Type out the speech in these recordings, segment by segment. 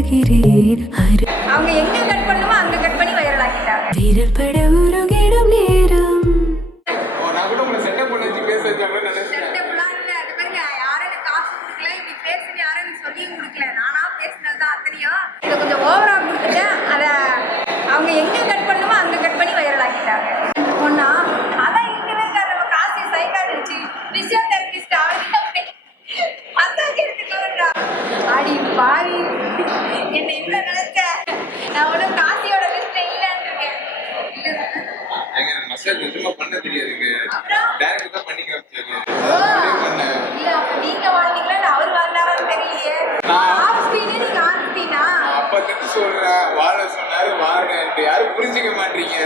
தருகிறேன். அவங்க எங்க கட் பண்ணுமோ அங்க கட் பண்ணி வைரல் ஆக்கிட்டாங்க. விரல் பட உருகிடும் நேரம். நான் கூட உங்களை செட்டப் பண்ணி வச்சு பேச வச்சாங்களே நினைச்சேன். செட்டப்லாம் இல்ல. அது பாருங்க, யாரும் எனக்கு காசு கொடுக்கல, இப்படி பேசுன்னு யாரும் எனக்கு சொல்லியும் கொடுக்கல. நானா பேசினதுதான் அத்தனையும். இதை கொஞ்சம் ஓவரா கொடுத்துட்டேன். அதை அவங்க எங்க கட் பண்ணுமோ அங்க கட் பண்ணி வைரல் ஆக்கிட்டாங்க. ஒன்னா அதான் இருக்கவே இருக்காரு, நம்ம காசு சைக்காலஜி பிசியோதெரபிஸ்ட் அடி பாவி, என்னை இவ்வளவு நினைச்ச. நான் ஒன்றும் காசியோட லிஸ்ட்ல இல்லைன்னு இருக்கேன். ஏங்க மசாஜ் நிஜமா பண்ண தெரியாதுங்க. அப்புறம் டைரக்டா தான் பண்ணி காமிச்சாரு. இல்ல, அப்ப நீங்க வாழ்ந்தீங்களா இல்ல அவர் வாழ்ந்தாரான்னு தெரியலையே. ஆஃப் ஸ்கிரீனே நீங்க ஆன் ஸ்கிரீனா? அப்ப திட்டு சொல்றேன், வாழ சொன்னாரு வாழன்னு யாரும் புரிஞ்சுக்க மாட்டீங்க.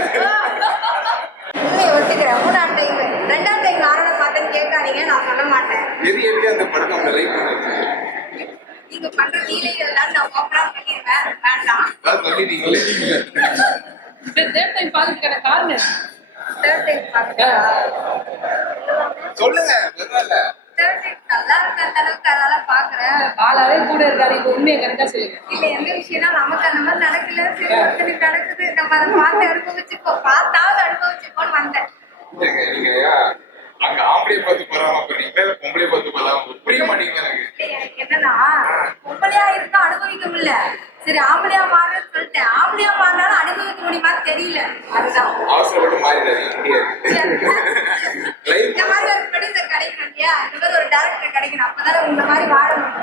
இல்லை, ஒத்துக்கிறேன். மூணாம் டைம், ரெண்டாம் டைம் காரணம் பார்த்தேன்னு கேட்காதீங்க, நான் சொல்ல மாட்டேன். எது அந்த படத்தை அவங்க லைக் பண்ணுறது நீங்க பண்ற லீலைகள் தான் நான் ஓப்பனா பண்ணிடுவேன். வேண்டாம். சொல்லிட்டீங்களே. தேர்ட் டைம் பாக்குறதுக்கான காரணம் தேர்ட் டைம் பார்க்கறா. சொல்லுங்க. பரவாயில்ல. தேர்ட் டைம் நல்லா இருக்க அந்த அளவுக்கு அதனால பாக்குறேன். ஆளாவே கூட இருக்காது. இப்போ உண்மையை கரெக்டா சொல்லுங்க. இல்ல, எந்த விஷயம்னா நமக்கு அந்த மாதிரி நடக்கல, சரி ஒருத்தனுக்கு நடக்குது, நம்ம அதை பார்த்து அனுபவிச்சுப்போம், பார்த்தாவது அனுபவிச்சுப்போம்னு வந்தேன். ஏங்க நீங்க அங்க ஆம்பளை பார்த்து போறாம போறீங்களா இல்ல பொம்பளை பார்த்து போறாம புரிய மாட்டீங்க எனக்கு. எனக்கு என்னன்னா, பொம்பளையா இருந்தா அனுபவிக்க முடியல, சரி ஆம்பளையா மாறுறேன்னு சொல்லிட்டேன். ஆம்பளையா மாறினாலும் அனுபவிக்க முடியுமான்னு தெரியல. அதுதான் அவசரப்பட்டு மாறிடாதீங்க முடியாது. இந்த மாதிரி ஒரு ப்ரொடியூசர் கிடைக்கணும் இல்லையா, இந்த மாதிரி ஒரு டைரக்டர் கிடைக்கணும், அப்பதான் இந்த மாதிரி வாழ முடியும்.